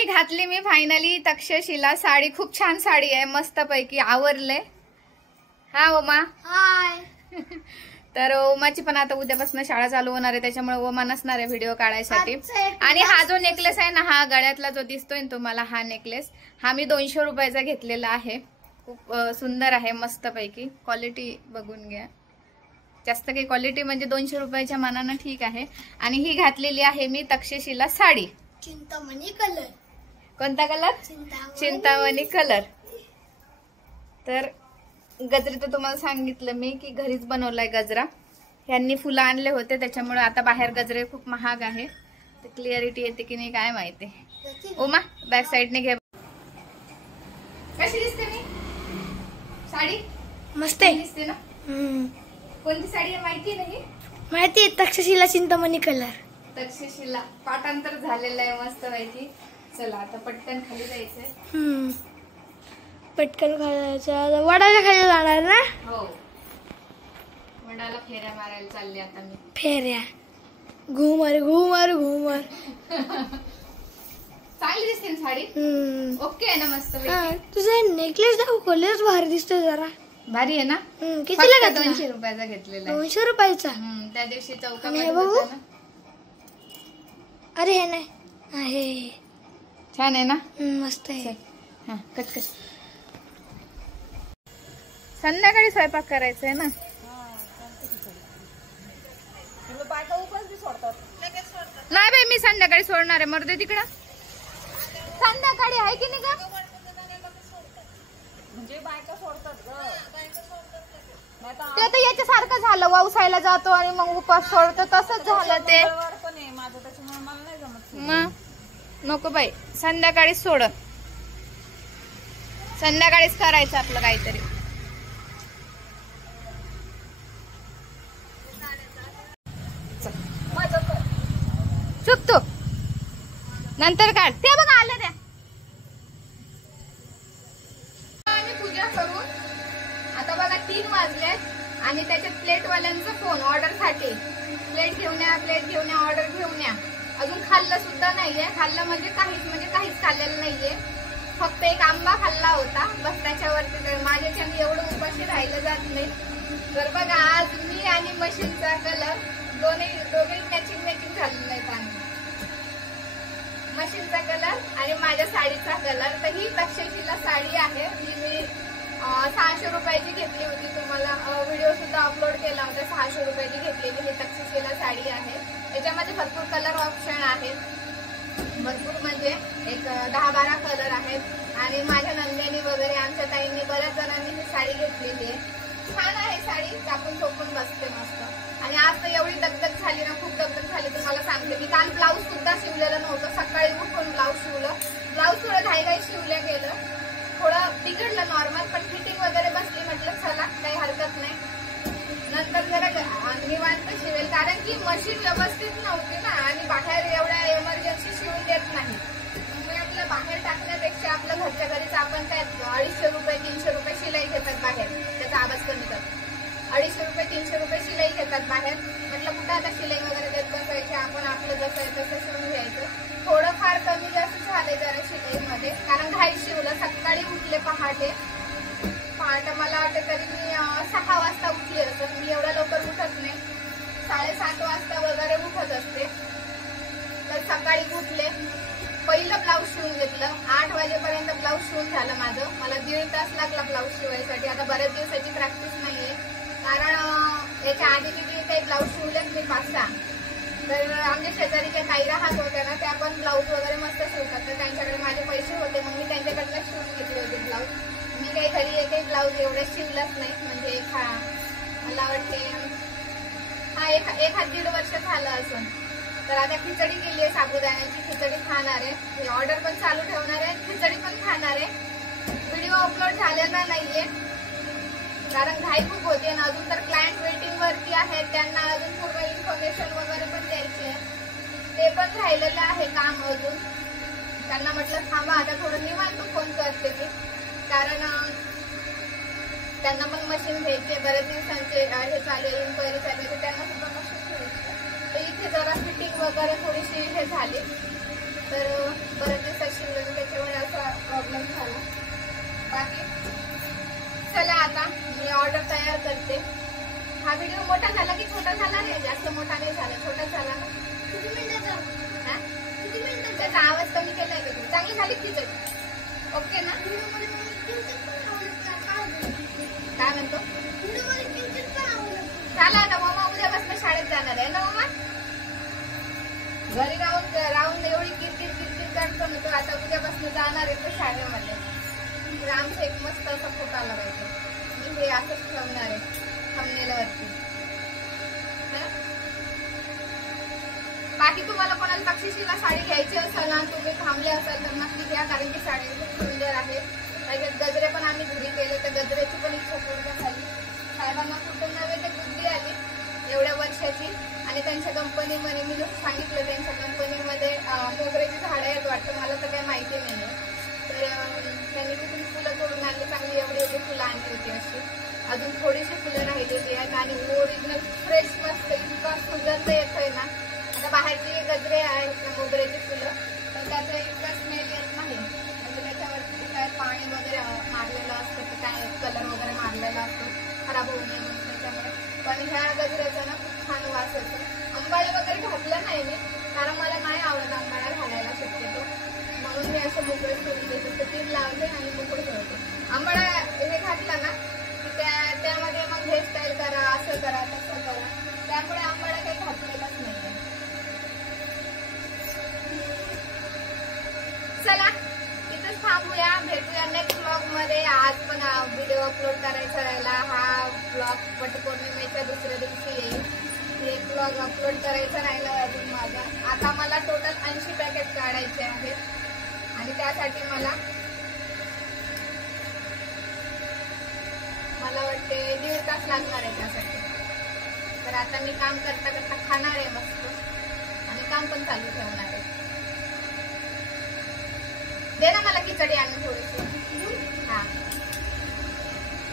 साडी घातली मी फायनली तक्षशिला साडी खूप छान साडी आहे मस्त पैकी आवरले। हा ओमा हाय। तर ओमाची पण आता उद्यापासून शाळा चालू होणार आहे त्याच्यामुळे ओमा नसणार आहे व्हिडिओ काढायसाठी। आणि हा जो नेकलेस आहे ना हा गळ्यातला जो दिसतोय तुम्हाला हा नेकलेस हा मी 200 रुपयाचा घेतलेला आहे। खूप सुंदर आहे मस्त पैकी क्वालिटी बघून घ्या। जास्त काही क्वालिटी म्हणजे 200 रुपयाच्या मानाने ठीक आहे। आणि ही घातलेली आहे मी तक्षशिला साडी चिंतामणी कलर। कोणता कलर? चिंतामणी कलर। तर गजरे तर तुम्हाला सांगितलं मी की घरीच बनवलाय गजरा। यांनी फुलं आणले होते त्याच्यामुळे आता बाहेर गजरे खूप महाग आहे। तर क्लिअरिटी येते की नाही काय माहिती। ओमा बॅक साइडने घे। कशी दिसते मी साडी? मस्त आहे दिसते ना। कोणती साडी आहे माहिती नाही? माहिती आहे तक्षशिला चिंतामणी कलर। तक्षशिला पाठांतर झालेलं आहे मस्त पैकी। चला आता पटकन खाली जायचंय। पटकन खायचं वडाच्या खाली जाणार ना? हो वडाला फेऱ्या मारायला चालले आता मी। फेऱ्या घुमर घुमर घुमर। चांगली दिसते ना साडी? ओके आहे ना मस्त पैकी। तुझा नेकलेस दाखवलेच भारी दिसतोय जरा। भारी आहे ना? कितीला घेतला? 200 रुपयाचा घेतलेला आहे। 200 रुपयाचा? त्या दिवशी आणि हे बघू? अरे हे नाही आहे। छान आहे ना? मस्त आहे। हा कट कर। संध्याकाळी स्वयंपाक करायचा आहे ना? नाही बाई मी संध्याकाळी सोडणार आहे मर्दे तिकडं। संध्याकाळी आहे की नाही का? म्हणजे बायका सोडतात ते तर याच्यासारखं झालं वावसायला जातो आणि मग उपास सोडतो तसंच झालं ते। पण आहे माझं त्याच्यामुळे मला नाही जमत। मग नको बाई संध्याकाळीच सोड। संध्याकाळीच करायचं आपलं काहीतरी। चुकतो नंतर काढ। ते बघा आलं त्या पूजा करून आता बघा 3 वाजले आणि त्याच्यात प्लेटवाल्यांचा फोन ऑर्डर साठी। प्लेट घेऊन या ऑर्डर घेऊन या। अजून खाल्लं सुद्धा नाहीये। खाल्लं म्हणजे काहीच खाल्लेलं नाहीये। फक्त एक आंबा खाल्ला होता बस त्याच्यावरती माझ्याच्याने एवढं उपाशी राहिलं जात नाही। तर बघा आज मी आणि मशीनचा कलर दोघे मॅचिंग झालेलं आहे। पाणी मशीनचा कलर आणि माझ्या साडीचा कलर। तर ही तक्षशिला साडी आहे ही मी 600 रुपयाची घेतली होती। तुम्हाला व्हिडिओ सुद्धा अपलोड केला होता। 600 रुपयाची घेतलेली ही तक्षशिला साडी आहे। याच्यामध्ये भरपूर कलर ऑप्शन आहेत। भरपूर म्हणजे एक 10-12 कलर आहेत। आणि माझ्या नंद्यानी वगैरे आमच्या ताईंनी बऱ्याच जणांनी ही साडी घेतलेली आहे। छान आहे साडी टाकून झोपून बसते मस्त। आणि आज तर एवढी दगदग झाली ना खूप दगदग झाली तुम्हाला सांगते मी। काल ब्लाऊज सुद्धा शिवलेलं नव्हतं। सकाळी उठून ब्लाऊज शिवलं। ब्लाऊज थोडं घाई शिवल्या गेलं। थोडं बिघडलं नॉर्मल पण फिटिंग वगैरे बसली। म्हटलं चला काही हरकत नाही नंतर जरा निवांत शिवेल। कारण की मशीन व्यवस्थित नव्हती ना आणि बाहेर एवढ्या एमर्जन्सी शिवून देत नाही। मी आपलं बाहेर टाकण्यापेक्षा आपलं घरच्या घरीच आपण काय 250 रुपये 300 रुपये शिलाई घेतात बाहेर। त्याचा आवाज कमी कर। 250 रुपये 300 रुपये शिलाई घेतात बाहेर। म्हटलं कुठं आता शिलाई वगैरे देत बसायची आपण आपलं जसं आहे तसं शिवून घ्यायचं। थोडं फार कमी जास्त झाले जरा शिलाईमध्ये कारण घाई शिवलं। सकाळी उठले पहाटे मला वाटतं तरी मी 6 वाजता उठली असं। मी एवढ्या लवकर उठत नाही 7:30 वाजता वगैरे उठत असते। तर सकाळी उठले पहिलं ब्लाऊज शिवून घेतलं। 8 वाजेपर्यंत ब्लाऊज शिवून झालं माझं। मला 1.5 तास लागला ब्लाऊज शिवायसाठी। आता बऱ्याच दिवसाची प्रॅक्टिस नाहीये कारण याच्या आधी किती काही ब्लाऊज शिवलेच मी 5-6। तर आमच्या शेजारीच्या काही राहत होत्या ना त्या पण ब्लाऊज वगैरे मस्त शिवतात। तर त्यांच्याकडे माझे पैसे होते मग मी त्यांच्याकडनं शिवून घेतले होते ब्लाऊज। मी काही घरी एकही ब्लाऊज एवढे शिवलंच नाही म्हणजे मला वाटते एक 1.5 वर्ष झालं असं। तर आता खिचडी केली आहे साबुदाण्याची खिचडी खाणार आहे। ऑर्डर पण चालू ठेवणार आहे खिचडी पण खाणार आहे। व्हिडिओ अपलोड झालेला नाहीये कारण घाई खूप होती आणि अजून तर क्लायंट वेटिंग वरती आहेत। त्यांना अजून पूर्ण इन्फॉर्मेशन वगैरे पण द्यायची आहे। ते पण राहिलेलं आहे काम अजून। त्यांना म्हटलं थांबा आता थोडं निवांत फोन करते मी कारण त्यांना पण मशीन घ्यायचे। बरेच दिवसांचे हे चालू आहे इन्क्वायरी चालू आहे त्यांना सुद्धा मशीन घ्यायची। तर इथे जरा फिटिंग वगैरे थोडीशी हे झाली तर बरेच दिवसाची माझा आवाज कमी केलाय का तू? चांगली झाली खिचडी? ओके ना? काय म्हणतो? चला आता मम्मा उद्यापासून शाळेत जाणार आहे ना मम्मा? घरी राहून एवढी किरकिर करतो ना तो, आता उद्यापासून जाणार आहे तो शाळेमध्ये. तर आमचा एक मस्त असा फोटो आला पाहिजे. मी हे असंच ठेवणार आहे थंबनेलवरती. बाकी तुम्हाला कोणाला बक्षिशीला साडी घ्यायची असेल ना, तुम्ही थांबले असाल तर नक्की घ्या, कारण की साडी खूप सुंदर आहे. त्याच्यात गजरे पण आम्ही घरी केले, तर गजऱ्याची पण इच्छा पूर्ण झाली. साहेबांना कुठून नव्हे ते बुद्धी आली एवढ्या वर्षाची. आणि त्यांच्या कंपनीमध्ये मी जसं सांगितलं, त्यांच्या कंपनीमध्ये मोगऱ्याची झाडं आहेत वाटतं, मला तर काही माहिती नाही आहे. तर त्यांनी तिथून फुलं तोडून आणली, चांगली एवढी फुलं आणली होती अशी. अजून थोडीशी फुलं राहिलेली आहेत आणि ओरिजिनल फ्रेश मस्त इतका सुगंध येतोय ना. आता बाहेरचे गजरे आहेत मोगऱ्याची फुलं, तर त्याचा इतका स्मेल येत नाही. म्हणजे त्याच्यावरती काय पाणी वगैरे मारलेलं असतं, तर काय कलर वगैरे मारलेला असतो, खराब होऊ नये म्हणून त्याच्यामुळे. पण ह्या गजऱ्याचा ना खूप छान वास येतो. आंबाळा वगैरे घातला नाही मी, कारण मला नाही आवडत आंबाळा घालायला शक्यतो, म्हणून मी असं मोकळे सोडून देतो. तर तीन लावते आणि मोकळे ठेवते. आंबाळा हे घातला ना की त्यामध्ये मग हेअरस्टाईल करा, असं करा, तसं करा, त्यामुळे आंबाळा काही घातलेलाच नाही. चला इथंच थांबूया, भेटूया नेक्स्ट ब्लॉग मध्ये. आज पण व्हिडिओ अपलोड करायचा राहिला. हा ब्लॉग वटपौर्णिमेच्या दुसऱ्या दिवशी येईल. हे ब्लॉग अपलोड करायचा राहिला अजून माझा. आता मला टोटल 80 पॅकेट काढायचे आहेत आणि त्यासाठी मला वाटते 1.5 तास लागणार आहे त्यासाठी. तर आता मी काम करता करता खाणार आहे मस्त आणि काम पण चालू ठेवणार आहे. दे ना मला खिचडी आणि थोडीशी.